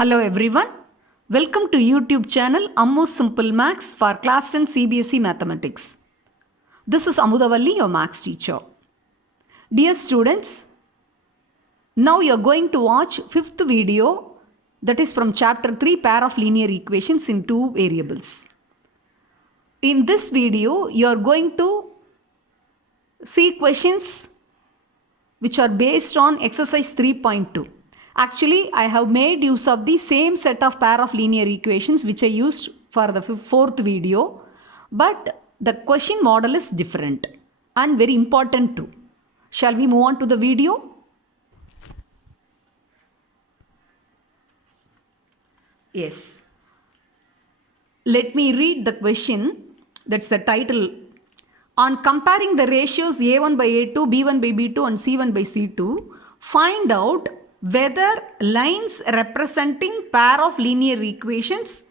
Hello everyone. Welcome to YouTube channel Ammu Simple Maths for Class 10 CBSE Mathematics. This is Amudavalli, your Maths teacher. Dear students, now you are going to watch fifth video, that is from chapter 3, pair of linear equations in two variables. In this video, you are going to see questions which are based on exercise 3.2. Actually, I have made use of the same set of pair of linear equations which I used for the fourth video, but the question model is different and very important too. Shall we move on to the video? Yes. Let me read the question. That's the title. On comparing the ratios A1 by A2, B1 by B2 and C1 by C2, find out whether lines representing pair of linear equations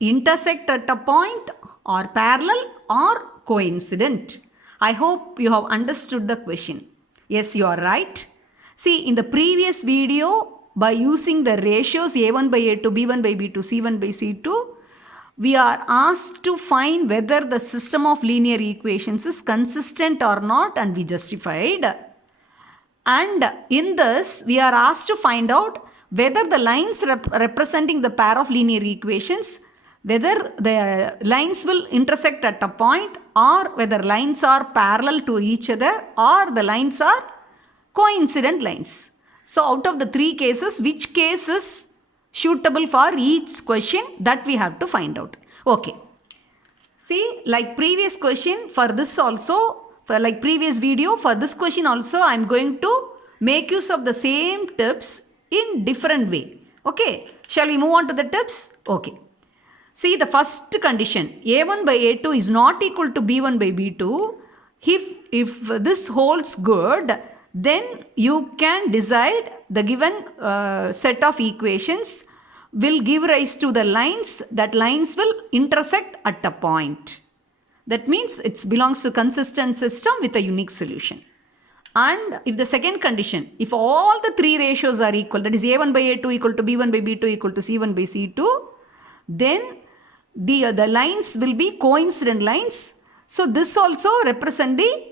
intersect at a point or parallel or coincident. I hope you have understood the question. Yes, you are right. See, in the previous video, by using the ratios A1 by A2, B1 by B2, C1 by C2, we are asked to find whether the system of linear equations is consistent or not, and we justified. And in this, we are asked to find out whether the lines representing the pair of linear equations, whether the lines will intersect at a point or whether lines are parallel to each other or the lines are coincident lines. So out of the three cases, which case is suitable for each question, that we have to find out. Okay. See, like previous question, for this also, for like previous video, for this question also, I am going to make use of the same tips in different way. Okay. Shall we move on to the tips? Okay. See, the first condition, A1 by A2 is not equal to B1 by B2. If this holds good, then you can decide the given set of equations will give rise to the lines, that lines will intersect at a point. That means it belongs to consistent system with a unique solution. And if the second condition, if all the three ratios are equal, that is A1 by A2 equal to B1 by B2 equal to C1 by C2, then the lines will be coincident lines. So this also represent the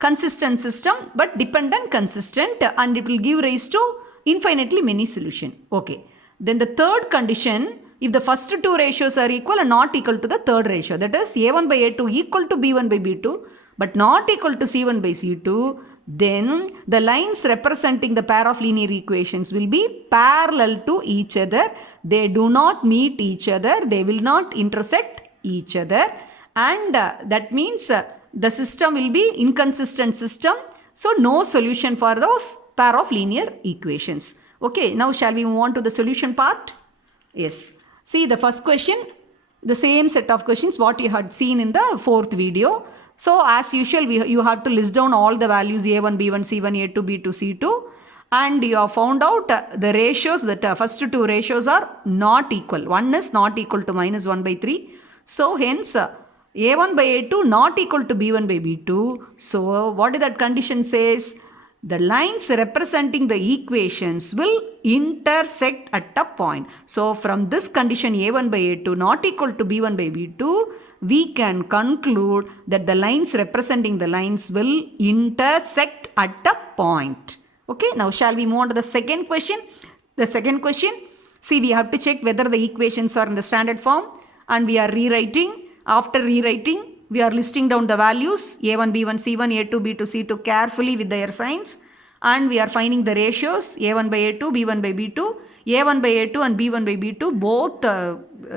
consistent system but dependent consistent, and it will give rise to infinitely many solution. Okay. Then the third condition, if the first two ratios are equal and not equal to the third ratio, that is A1 by A2 equal to B1 by B2 but not equal to C1 by C2, then the lines representing the pair of linear equations will be parallel to each other. They do not meet each other. They will not intersect each other. And that means the system will be inconsistent system. So no solution for those pair of linear equations. Okay, now shall we move on to the solution part? Yes. See, the first question, the same set of questions what you had seen in the fourth video. So as usual, you have to list down all the values A1, B1, C1, A2, B2, C2, and you have found out the ratios, that first two ratios are not equal. One is not equal to minus 1 by 3. So hence A1 by A2 not equal to B1 by B2. So what is that condition says? The lines representing the equations will intersect at a point. So from this condition A1 by A2 not equal to B1 by B2, we can conclude that the lines representing the lines will intersect at a point. Okay, now shall we move on to the second question? The second question, see, we have to check whether the equations are in the standard form, and we are rewriting. After rewriting, we are listing down the values A1, B1, C1, A2, B2, C2 carefully with their signs, and we are finding the ratios A1 by A2, B1 by B2, A1 by A2 and B1 by B2 both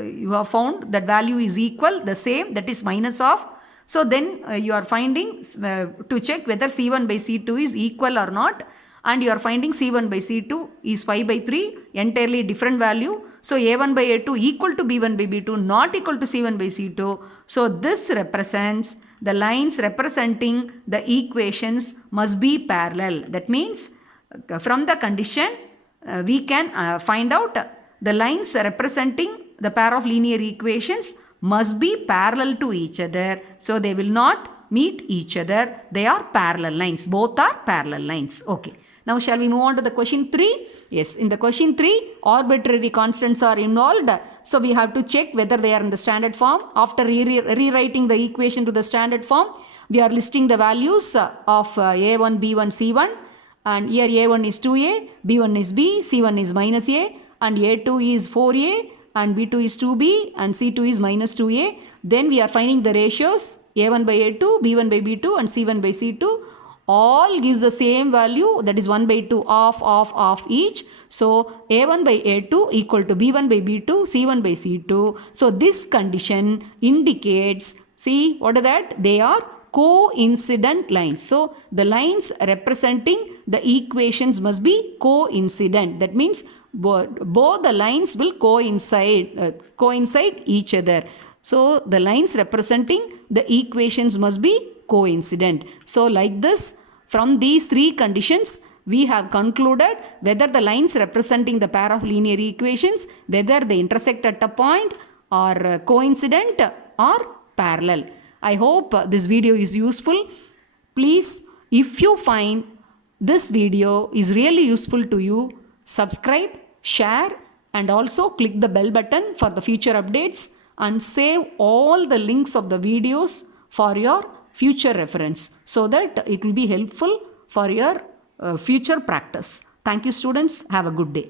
you have found that value is equal, the same, that is minus of. So then you are finding to check whether C1 by C2 is equal or not, and you are finding C1 by C2 is 5 by 3, entirely different value. So A1 by A2 equal to B1 by B2, not equal to C1 by C2. So this represents the lines representing the equations must be parallel. That means from the condition we can find out the lines representing the pair of linear equations must be parallel to each other. So they will not meet each other. They are parallel lines. Both are parallel lines. Okay. Now shall we move on to the question 3? Yes, in the question 3, arbitrary constants are involved. So we have to check whether they are in the standard form. After rewriting the equation to the standard form, we are listing the values of a1, b1, c1. And here a1 is 2a, b1 is b, c1 is minus a, and a2 is 4a, and b2 is 2b, and c2 is minus 2a. Then we are finding the ratios a1 by a2, b1 by b2, and c1 by c2. All gives the same value, that is 1 by 2 of each. So a1 by a2 equal to b1 by b2, c1 by c2. So this condition indicates, see what is that? They are coincident lines. So the lines representing the equations must be coincident. That means both the lines will coincide each other. So the lines representing the equations must be coincident. So like this, from these three conditions, we have concluded whether the lines representing the pair of linear equations, whether they intersect at a point, or coincident or parallel. I hope this video is useful. Please, if you find this video is really useful to you, subscribe, share, and also click the bell button for the future updates, and save all the links of the videos for your future reference so that it will be helpful for your future practice. Thank you, students. Have a good day.